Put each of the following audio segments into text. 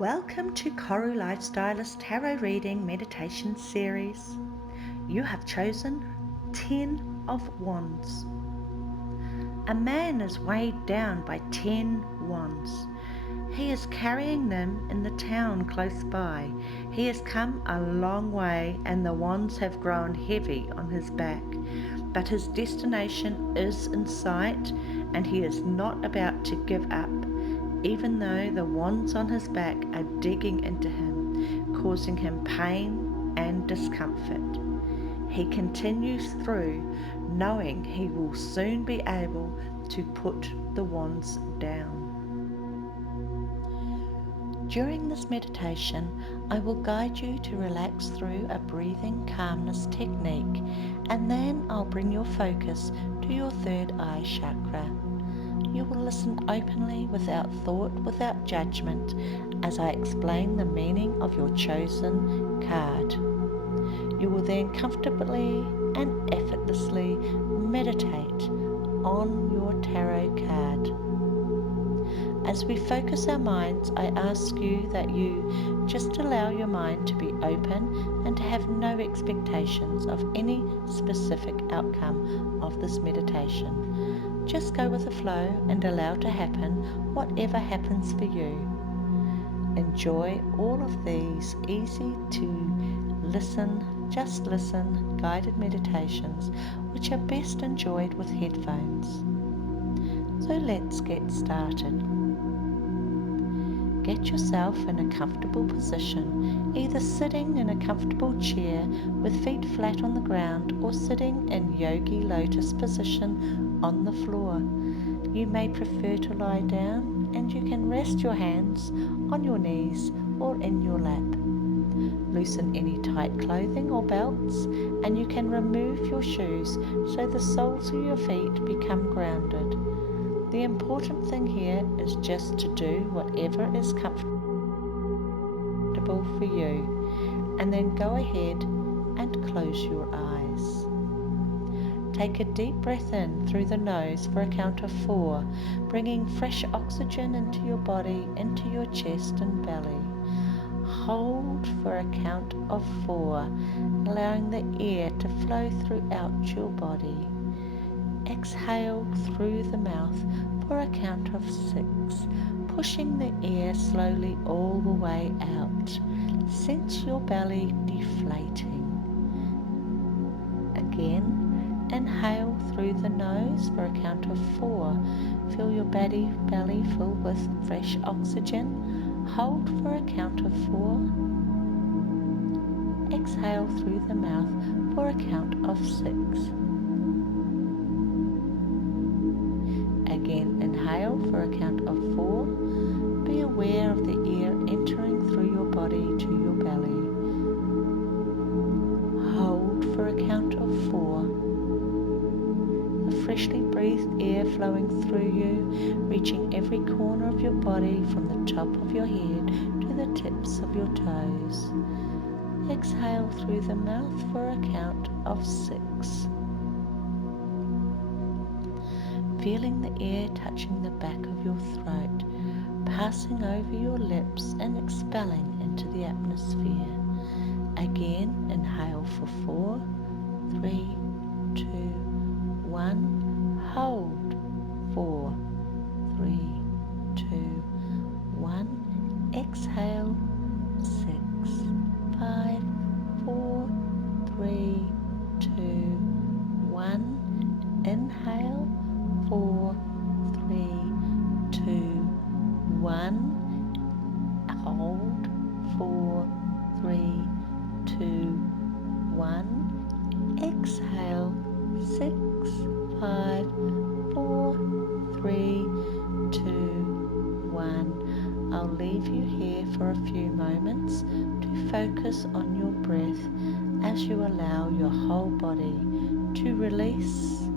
Welcome to KORU Lifestylist Tarot Reading Meditation Series. You have chosen 10 of Wands. A man is weighed down by 10 wands. He is carrying them in the town close by. He has come a long way and the wands have grown heavy on his back. But his destination is in sight and he is not about to give up, even though the wands on his back are digging into him, causing him pain and discomfort. He continues through, knowing he will soon be able to put the wands down. During this meditation, I will guide you to relax through a breathing calmness technique, and then I'll bring your focus to your third eye chakra. You will listen openly, without thought, without judgement, as I explain the meaning of your chosen card. You will then comfortably and effortlessly meditate on your tarot card. As we focus our minds, I ask you that you just allow your mind to be open and to have no expectations of any specific outcome of this meditation. Just go with the flow and allow to happen whatever happens for you. Enjoy all of these easy to just listen guided meditations, which are best enjoyed with headphones. So let's get started. Get yourself in a comfortable position, either sitting in a comfortable chair with feet flat on the ground or sitting in yogi lotus position on the floor. You may prefer to lie down, and you can rest your hands on your knees or in your lap. Loosen any tight clothing or belts, and you can remove your shoes so the soles of your feet become grounded. The important thing here is just to do whatever is comfortable for you, and then go ahead and close your eyes. Take a deep breath in through the nose for a count of 4, bringing fresh oxygen into your body, into your chest and belly. Hold for a count of 4, allowing the air to flow throughout your body. Exhale through the mouth for a count of 6, pushing the air slowly all the way out. Sense your belly deflating. Again, inhale through the nose for a count of 4. Feel your belly fill with fresh oxygen. Hold for a count of 4. Exhale through the mouth for a count of 6. Again, inhale for a count of 4. Be aware of the air entering through your body to your belly. Hold for a count of 4. The freshly breathed air flowing through you, reaching every corner of your body from the top of your head to the tips of your toes. Exhale through the mouth for a count of 6. Feeling the air touching the back of your throat, passing over your lips and expelling into the atmosphere. Again, inhale for 4, 3, 2, 1. Hold. 4, 3, 2, 1. Exhale. 6, 5, 4, 3, 2, 1. Inhale. 4, 3, 2, 1. Hold. 4, 3, 2, 1. Exhale. 6, 5, 4, 3, 2, 1. I'll leave you here for a few moments to focus on your breath as you allow your whole body to release,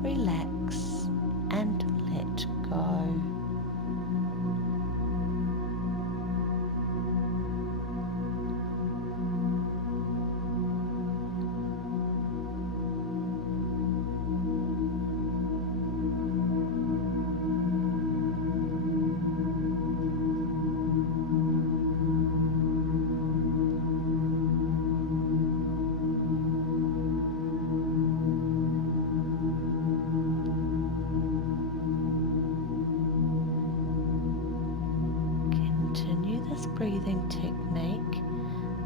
relax, and let go. this breathing technique,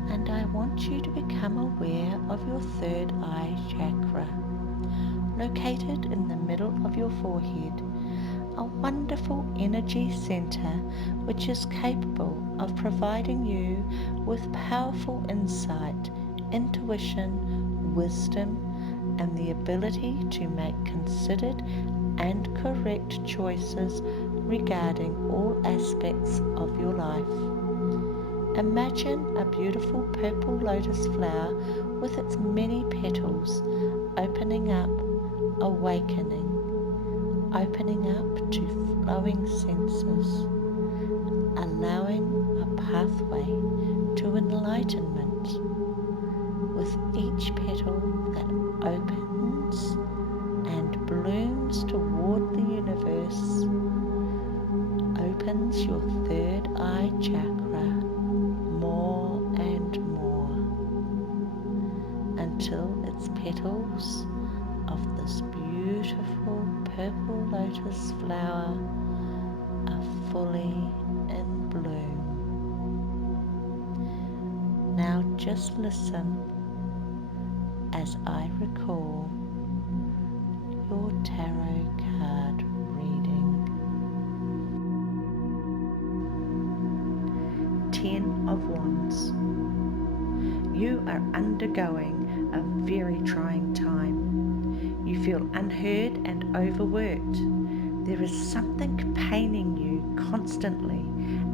and I want you to become aware of your third eye chakra, located in the middle of your forehead, a wonderful energy center which is capable of providing you with powerful insight, intuition, wisdom, and the ability to make considered and correct choices regarding all aspects of your life. Imagine a beautiful purple lotus flower with its many petals opening up, awakening, opening up to flowing senses, allowing a pathway to enlightenment with each petal that opens and blooms toward the universe, opens your third eye chakra more and more until its petals of this beautiful purple lotus flower are fully in bloom. Now just listen as I recall your tarot card reading. 10 of Wands. You are undergoing a very trying time. You feel unheard and overworked. There is something paining you constantly,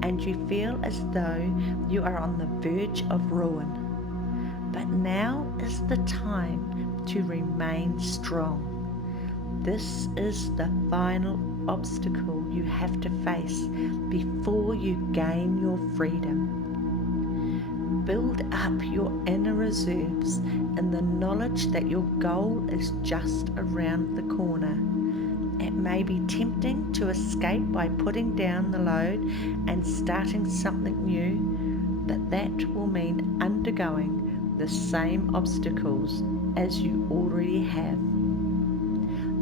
and you feel as though you are on the verge of ruin. But now is the time to remain strong. This is the final obstacle you have to face before you gain your freedom. Build up your inner reserves in the knowledge that your goal is just around the corner. It may be tempting to escape by putting down the load and starting something new, but that will mean undergoing the same obstacles as you already have.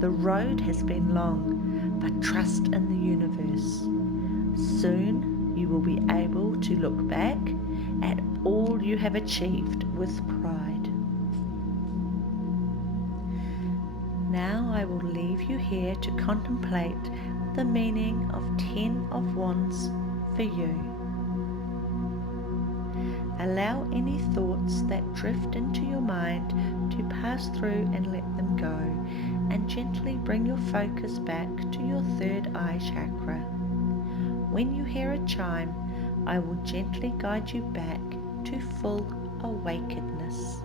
The road has been long, but trust in the universe. Soon you will be able to look back at all you have achieved with pride. Now I will leave you here to contemplate the meaning of 10 of Wands for you. Allow any thoughts that drift into your mind to pass through and let them go, and gently bring your focus back to your third eye chakra. When you hear a chime, I will gently guide you back to full awakeness.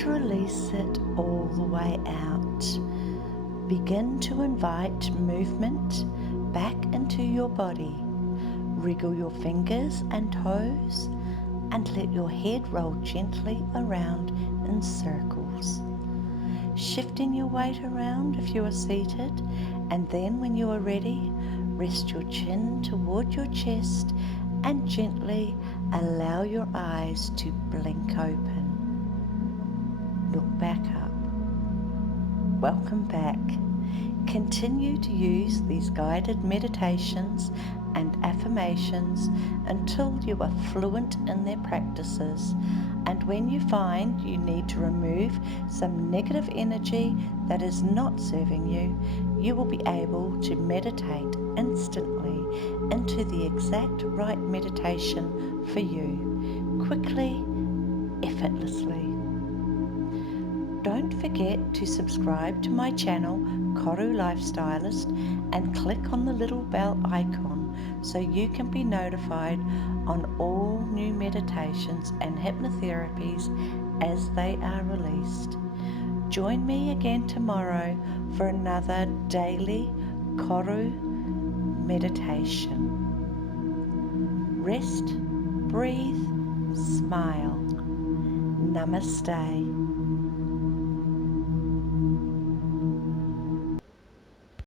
and release it all the way out. Begin to invite movement back into your body. Wriggle your fingers and toes and let your head roll gently around in circles. Shifting your weight around if you are seated, and then when you are ready, rest your chin toward your chest and gently allow your eyes to blink open. Look back up. Welcome back. Continue to use these guided meditations and affirmations until you are fluent in their practices, and when you find you need to remove some negative energy that is not serving you, you will be able to meditate instantly into the exact right meditation for you, quickly, effortlessly. Don't forget to subscribe to my channel, KORU Lifestylist, and click on the little bell icon so you can be notified on all new meditations and hypnotherapies as they are released. Join me again tomorrow for another daily KORU meditation. Rest, breathe, smile. Namaste.